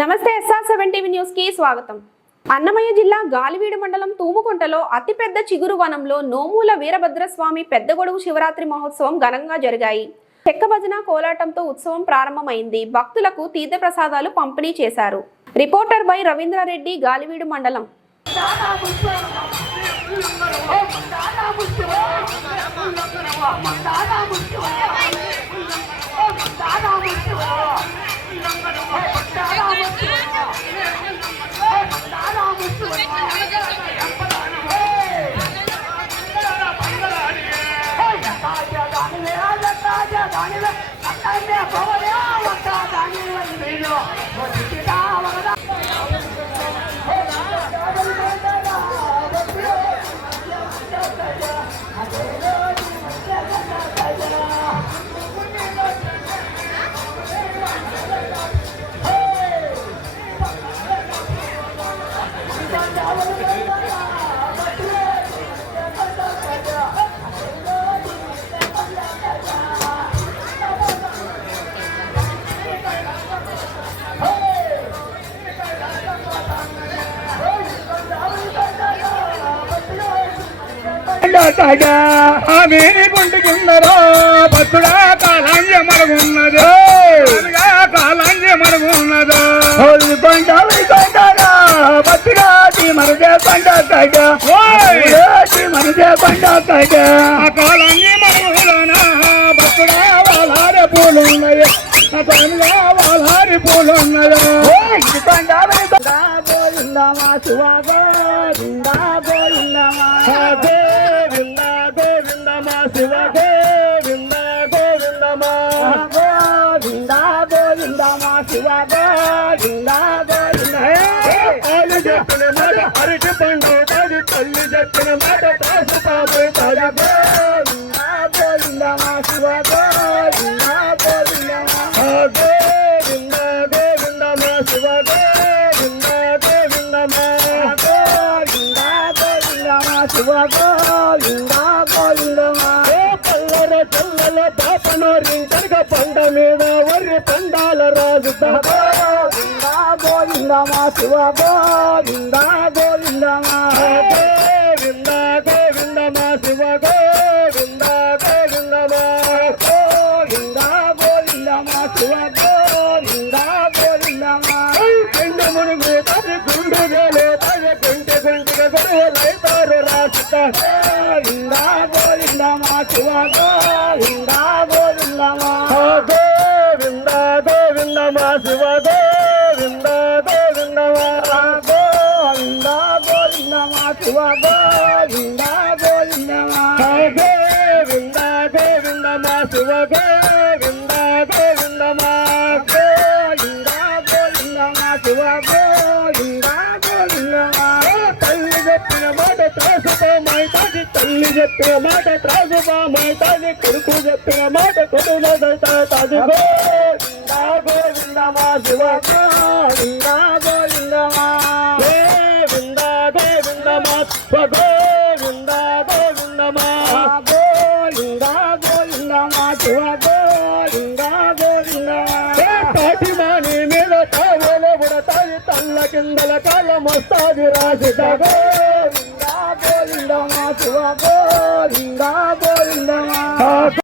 నమస్తే SR7 TV news కి స్వాగతం. అన్నమయ్య జిల్లా గాలివీడు మండలం తూముకుంటలో అతిపెద్ద చిగురు వనంలో నోముల వీరభద్రస్వామి పెద్ద గొడుగు శివరాత్రి మహోత్సవం ఘనంగా జరిగాయి. చెక్క భజన కోలాటంతో ఉత్సవం ప్రారంభమైంది. భక్తులకు తీర్థప్రసాదాలు పంపిణీ చేశారు. రిపోర్టర్ బై రవీంద్రారెడ్డి, గాలివీడు మండలం. మేని గుంటుకున్నదో భక్తుడా కాలాంజ మరుగున్నదో కాలాంజ మరుగున్నదో భక్తుడా మరుగే పండుగ మరుగే పండుగ కాలాంజ మరుగులోన భక్తుడా వాళ్ళారి పూలు ఉన్నాయి వాళ్ళారి పూలు ఉన్నాయో గోవిందమా శివ గోవింద గోవిందమా గోవింద గోవిందమా శివ గోవింద గోవిందమా గోవింద గోవిందమా శివ గోవింద గోవింద ఆలు చెప్పిన మాట అరటి పండు తది తల్లి చెప్పిన మాట తాసు పాపై తద గోవింద గోవిందమా శివ గోవింద గోవిందమా గోవింద గోవిందమా శివ గోవింద గోవిందమా గోవింద గోవిందమా శివ గోవింద గోవిందమా పల్లర చల్లల పాపను రింకనక పండ మీద వర్రి పండాల రాజు గోవింద గోవిందమా శివ గోవింద గోవిందమా గోవింద గోవిందమా శివ గోవింద గోవిందమా గోవింద గోవిందమా శివ గోవింద గోవిందమా మునుగు తది గుండుగలు తది గుంటి గుంటిగా గొడవలైతారు రాసుత గోవింద గోవిందమా శివ గోవింద గోవిందమా గోవింద గోవిందమా శివ గోవింద గోవిందమా గోవింద గోవిందమా శివ గోవింద గోవిందమా గోవింద గోవిందమా శివ గోవింద గోవిందమా గోవింద గోవిందమా శివ గోవింద గోవిందమా తల్లి చెప్పిన మాట త్రాసుపామై తాది తల్లి చెప్పిన మాట త్రాసుపామై తాది కొడుకు చెప్పిన మాట కొడుకు తాది గోవింద గోవిందమా శివ గోవింద గోవిందమా గోవింద గోవిందమా శివ గోవింద గోవిందమా గోవింద గోవిందమా శివ గోవింద గోవిందమా కాటిమాని మీద కావల బుడతాది తల్ల కిందల కాలం వస్తాది రాజు గోవింద